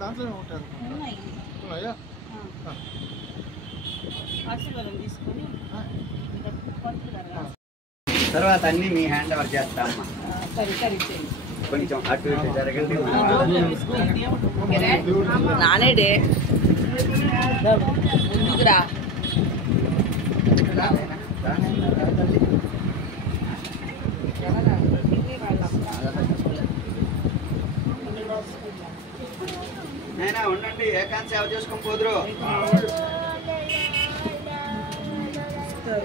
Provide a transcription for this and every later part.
దాంట్లోనే ఉంటారు తర్వాత అన్ని మీ హ్యాండ్ ఓవర్ చేస్తామమ్మా. కొంచెం అటు ఇటు జరగండి. నానేడే ముందుకురా. నైనా ఉండండి, ఏకాంత సేవ చేసుకొని పోదురు.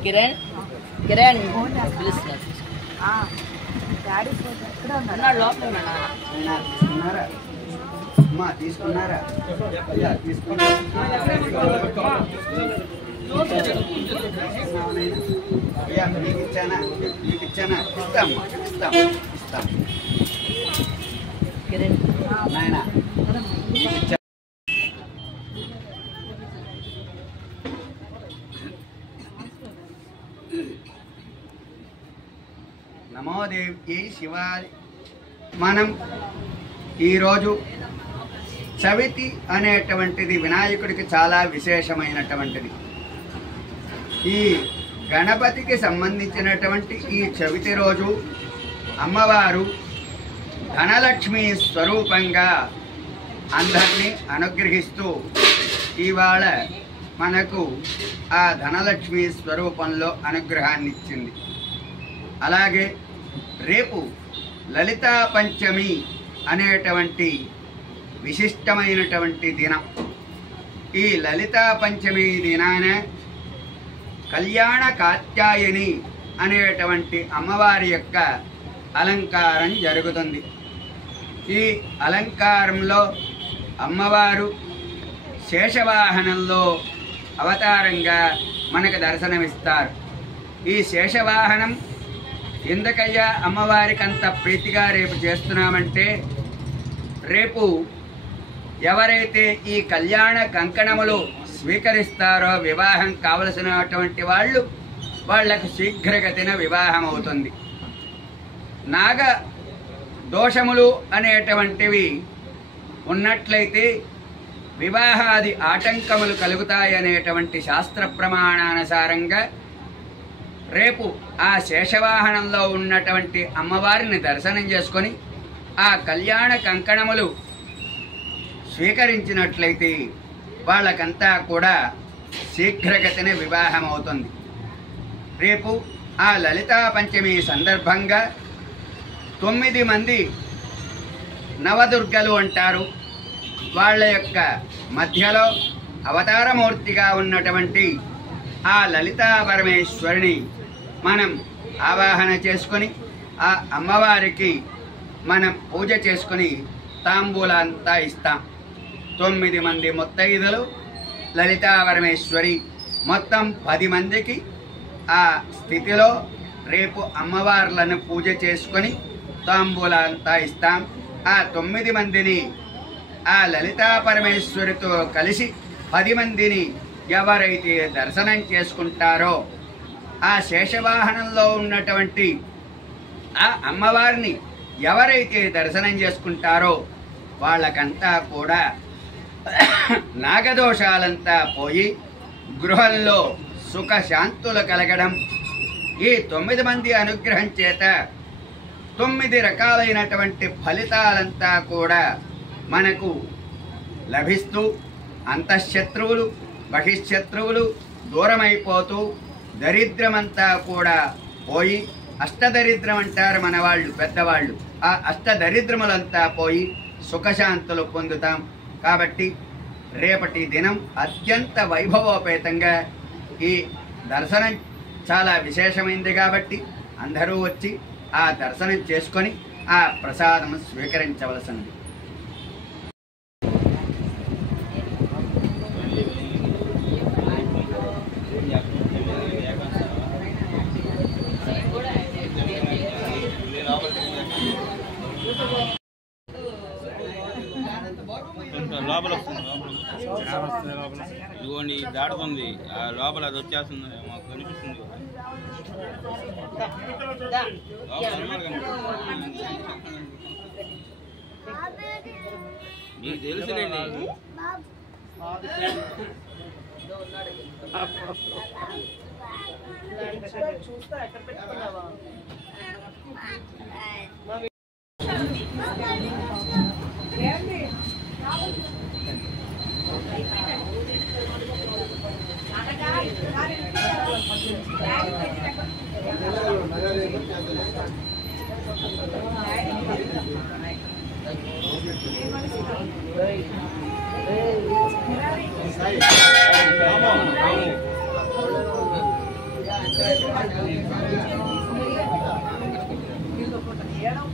కిరణ్ కిరణ్ తీసుకున్నారా అమ్మా? తీసుకున్నారా? అయ్యా మీకు ఇచ్చానా? మీకు ఇచ్చానా? ఇస్తామ్మా, ఇస్తాం ఇస్తాం. కిరణ్ నాయనా నమోదేవ్యై శివాయ. మనం ఈరోజు చవితి అనేటువంటిది వినాయకుడికి చాలా విశేషమైనటువంటిది. ఈ గణపతికి సంబంధించినటువంటి ఈ చవితి రోజు అమ్మవారు ధనలక్ష్మి స్వరూపంగా అందరినీ అనుగ్రహిస్తూ ఇవాళ మనకు ఆ ధనలక్ష్మి స్వరూపంలో అనుగ్రహాన్ని ఇచ్చింది. అలాగే రేపు లలితా పంచమి అనేటువంటి విశిష్టమైనటువంటి దినం. ఈ లలితా పంచమి దినాన కళ్యాణ కాత్యాయని అనేటువంటి అమ్మవారి యొక్క అలంకారం జరుగుతుంది. ఈ అలంకారంలో అమ్మవారు శేషవాహనంలో అవతారంగా మనకు దర్శనమిస్తారు. ఈ శేషవాహనం ఎందుకయ్యా అమ్మవారికి అంత ప్రీతిగా రేపు చేస్తున్నామంటే, రేపు ఎవరైతే ఈ కళ్యాణ కంకణములు స్వీకరిస్తారో వివాహం కావలసినటువంటి వాళ్లకు శీఘ్రగతిన వివాహం అవుతుంది. నాగ దోషములు అనేటువంటివి ఉన్నట్లయితే వివాహాది ఆటంకములు కలుగుతాయనేటువంటి శాస్త్ర ప్రమాణానుసారంగా రేపు ఆ శేషవాహనంలో ఉన్నటువంటి అమ్మవారిని దర్శనం చేసుకొని ఆ కళ్యాణ కంకణములు స్వీకరించినట్లయితే వాళ్ళకంతా కూడా శీఘ్రగతిన వివాహం అవుతుంది. రేపు ఆ లలితా పంచమి సందర్భంగా 9 మంది నవదుర్గలు అంటారు. వాళ్ళ యొక్క మధ్యలో అవతారమూర్తిగా ఉన్నటువంటి ఆ లలితా పరమేశ్వరిని మనం ఆవాహన చేసుకొని ఆ అమ్మవారికి మనం పూజ చేసుకొని తాంబూలంతా ఇస్తాం. 9 మంది ముత్తైదులు లలితా పరమేశ్వరి మొత్తం 10 మందికి ఆ స్థితిలో రేపు అమ్మవార్లను పూజ చేసుకొని తాంబూలంతా ఇస్తాం. ఆ 9 మందిని ఆ లలితా పరమేశ్వరితో కలిసి 10 మందిని ఎవరైతే దర్శనం చేసుకుంటారో ఆ శేషవాహనంలో ఉన్నటువంటి ఆ అమ్మవారిని ఎవరైతే దర్శనం చేసుకుంటారో వాళ్ళకంతా కూడా నాగదోషాలంతా పోయి గృహంలో సుఖశాంతులు కలగడం, ఈ 9 మంది అనుగ్రహం చేత 9 రకాలైనటువంటి ఫలితాలంతా కూడా మనకు లభిస్తూ అంతఃశత్రువులు బహిశత్రువులు దూరమైపోతూ దరిద్రమంతా కూడా పోయి, అష్టదరిద్రం అంటారు మన వాళ్ళు పెద్దవాళ్ళు, ఆ అష్టదరిద్రములంతా పోయి సుఖశాంతులు పొందుతాం. కాబట్టి రేపటి దినం అత్యంత వైభవోపేతంగా ఈ దర్శనం చాలా విశేషమైంది కాబట్టి అందరూ వచ్చి ఆ దర్శనం చేసుకొని ఆ ప్రసాదం స్వీకరించవలసినది. లోపల ఇదిగోండి దాడుతుంది, ఆ లోపల అది వచ్చేస్తుంది, మాకు కనిపిస్తుంది. మీకు తెలుసులేండి. చూస్తా ఎక్కడ పెట్టుకున్నావా? ఏడవ